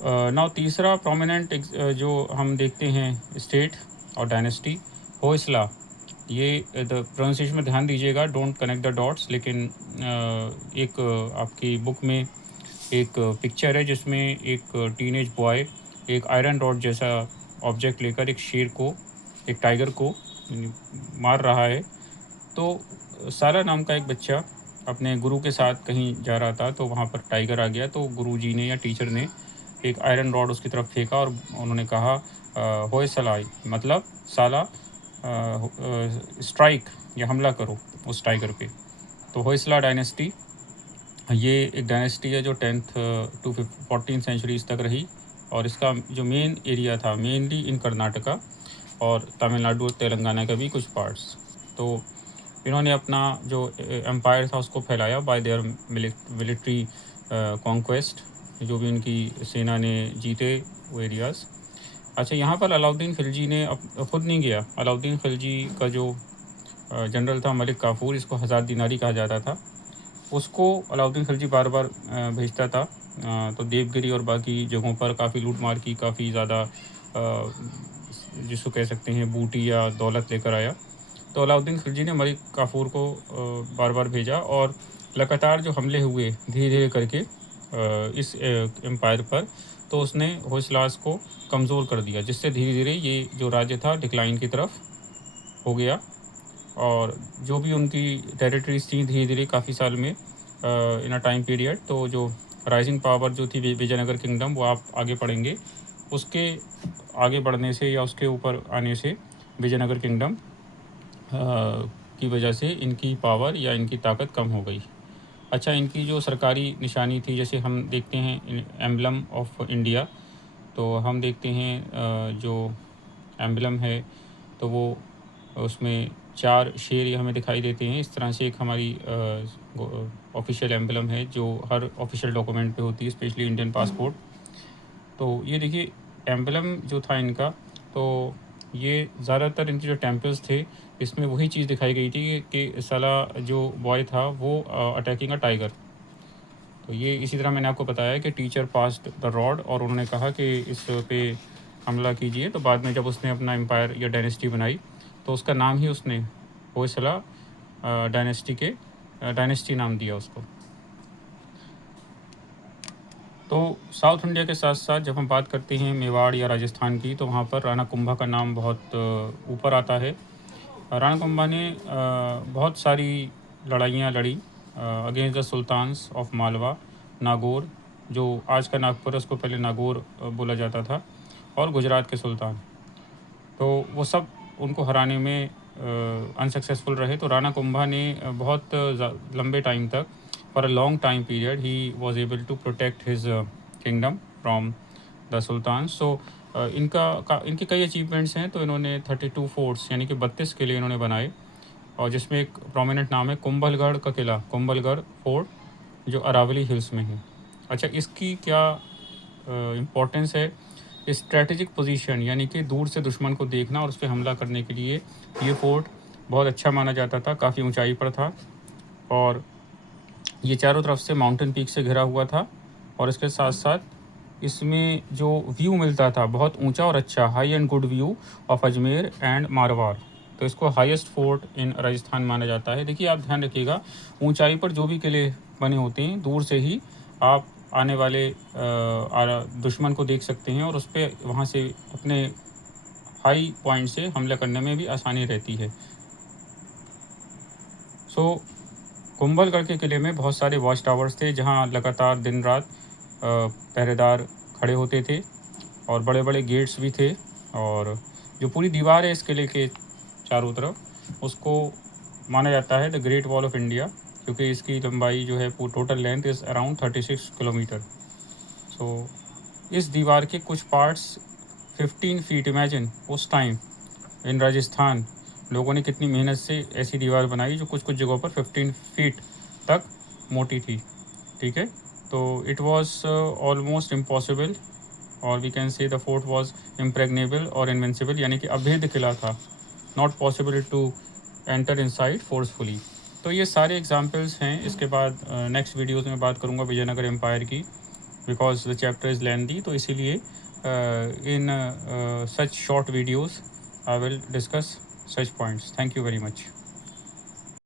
Now तीसरा prominent जो हम देखते हैं स्टेट और डायनेस्टी, होयसला। ये द प्रोनाउंसिएशन में ध्यान दीजिएगा, डोंट कनेक्ट द डॉट्स। लेकिन एक आपकी बुक में एक पिक्चर है जिसमें एक टीनेज बॉय एक आयरन रॉड जैसा ऑब्जेक्ट लेकर एक शेर को, एक टाइगर को मार रहा है। तो सारा नाम का एक बच्चा अपने गुरु के साथ कहीं जा रहा था, तो वहाँ पर टाइगर आ गया। तो गुरुजी ने या टीचर ने एक आयरन रॉड उसकी तरफ फेंका और उन्होंने कहा होए सलाई, मतलब साला स्ट्राइक या हमला करो उस टाइगर पे। तो होयसला डायनेस्टी, ये एक डायनेस्टी है जो 10th टू 14th सेंचुरीज तक रही। और इसका जो मेन एरिया था मेनली इन कर्नाटका और तमिलनाडु और तेलंगाना का भी कुछ पार्ट्स। तो इन्होंने अपना जो एम्पायर था उसको फैलाया बाय देयर मिलिट्री कॉन्क्वेस्ट, जो भी उनकी सेना ने जीते वो एरियाज़। अच्छा, यहाँ पर अलाउद्दीन खिलजी ने खुद नहीं गया। अलाउद्दीन खिलजी का जो जनरल था मलिक काफूर, इसको हज़ार दिनारी कहा जाता था, उसको अलाउद्दीन खिलजी बार बार भेजता था। तो देवगिरी और बाकी जगहों पर काफ़ी लूट मार की, काफ़ी ज़्यादा जिसको कह सकते हैं बूटी या दौलत लेकर आया। तो अलाउद्दीन खिलजी ने मलिक काफूर को बार बार भेजा और लगातार जो हमले हुए धीरे धीरे करके इस एम्पायर पर, तो उसने होयसलास को कमज़ोर कर दिया, जिससे धीरे धीरे ये जो राज्य था डिक्लाइन की तरफ हो गया। और जो भी उनकी टेरिटरीज थी धीरे धीरे काफ़ी साल में इन अ टाइम पीरियड, तो जो राइजिंग पावर जो थी विजयनगर किंगडम, वो आप आगे पढ़ेंगे, उसके आगे बढ़ने से या उसके ऊपर आने से विजयनगर किंगडम की वजह से इनकी पावर या इनकी ताकत कम हो गई। अच्छा, इनकी जो सरकारी निशानी थी, जैसे हम देखते हैं एम्बलम ऑफ इंडिया, तो हम देखते हैं जो एम्बलम है तो वो उसमें 4 शेर हमें दिखाई देते हैं। इस तरह से एक हमारी ऑफिशियल एम्बलम है जो हर ऑफिशियल डॉक्यूमेंट पे होती है, स्पेशली इंडियन पासपोर्ट। तो ये देखिए एम्बलम जो था इनका, तो ये ज़्यादातर इनके जो टेम्पल्स थे इसमें वही चीज़ दिखाई गई थी कि साला जो बॉय था वो अटैकिंग अ टाइगर। तो ये इसी तरह मैंने आपको बताया कि टीचर पास्ड द रॉड और उन्होंने कहा कि इस पे हमला कीजिए। तो बाद में जब उसने अपना एम्पायर या डायनेस्टी बनाई तो उसका नाम ही उसने होयसला डायनेस्टी नाम दिया उसको। तो साउथ इंडिया के साथ साथ जब हम बात करते हैं मेवाड़ या राजस्थान की, तो वहाँ पर राणा कुंभा का नाम बहुत ऊपर आता है। राणा कुंभा ने बहुत सारी लड़ाइयाँ लड़ी against the sultans of Malwa, Nagaur, जो आज का नागपुर है उसको पहले नागौर बोला जाता था, और गुजरात के सुल्तान। तो वो सब उनको हराने में अनसक्सेसफुल रहे। तो राणा कुंभा ने बहुत लंबे टाइम तक, for a long time period, he was able to protect his kingdom from the sultan. So इनके कई अचीवमेंट्स हैं। तो इन्होंने 32 फोर्ट्स यानी कि 32 किले इन्होंने बनाए, और जिसमें एक प्रोमिनेंट नाम है कुंभलगढ़ का किला, कुंभलगढ़ फोर्ट, जो अरावली हिल्स में है। अच्छा, इसकी क्या इम्पोर्टेंस है? स्ट्रैटेजिक पोजीशन यानी कि दूर से दुश्मन को देखना और उस पर हमला करने के लिए ये फोर्ट बहुत अच्छा माना जाता था, काफ़ी ऊंचाई पर था, और ये चारों तरफ से माउंटेन पीक से घिरा हुआ था। और इसके साथ साथ इसमें जो व्यू मिलता था बहुत ऊंचा और अच्छा, high and good view of Ajmer and Marwar. तो इसको हाईएस्ट फोर्ट इन राजस्थान माना जाता है। देखिए आप ध्यान रखिएगा, ऊंचाई पर जो भी किले बने होते हैं दूर से ही आप आने वाले दुश्मन को देख सकते हैं, और उस पर वहाँ से अपने हाई पॉइंट से हमला करने में भी आसानी रहती है। सो कुंभलगढ़ के किले में बहुत सारे वॉच टावर्स थे जहाँ लगातार दिन रात पहरेदार खड़े होते थे, और बड़े बड़े गेट्स भी थे। और जो पूरी दीवार है इस किले के चारों तरफ, उसको माना जाता है the great wall of India, क्योंकि इसकी लंबाई जो है total length is around 36 kilometre. So इस दीवार के कुछ पार्ट्स 15 फीट, इमेजिन उस टाइम इन राजस्थान लोगों ने कितनी मेहनत से ऐसी दीवार बनाई जो कुछ कुछ जगहों पर 15 फीट तक मोटी थी। ठीक है, तो इट वॉज ऑलमोस्ट इम्पॉसिबल, और we can say the fort was impregnable और इनविंसिबल, यानी कि अभेद किला था, not possible to enter inside forcefully. तो ये सारे एग्जांपल्स हैं। इसके बाद नेक्स्ट वीडियोस में बात करूँगा विजयनगर एम्पायर की, because the chapter is lengthy, तो इसीलिए in such short videos I will discuss such points. Thank you very much.